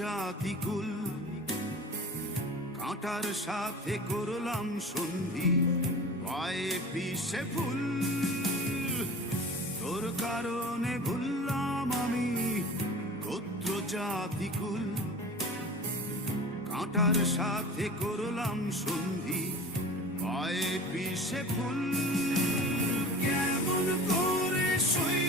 জাতিকুল, কাঁটার সাথে করলাম সন্ধি, পায়ে পিছে ফুল। তোর কারণে ভুললাম আমি গোত্র জাতিকুল, কাঁটার সাথে করলাম সন্ধি, পায়ে পিছে ফুল। কেমন করে সই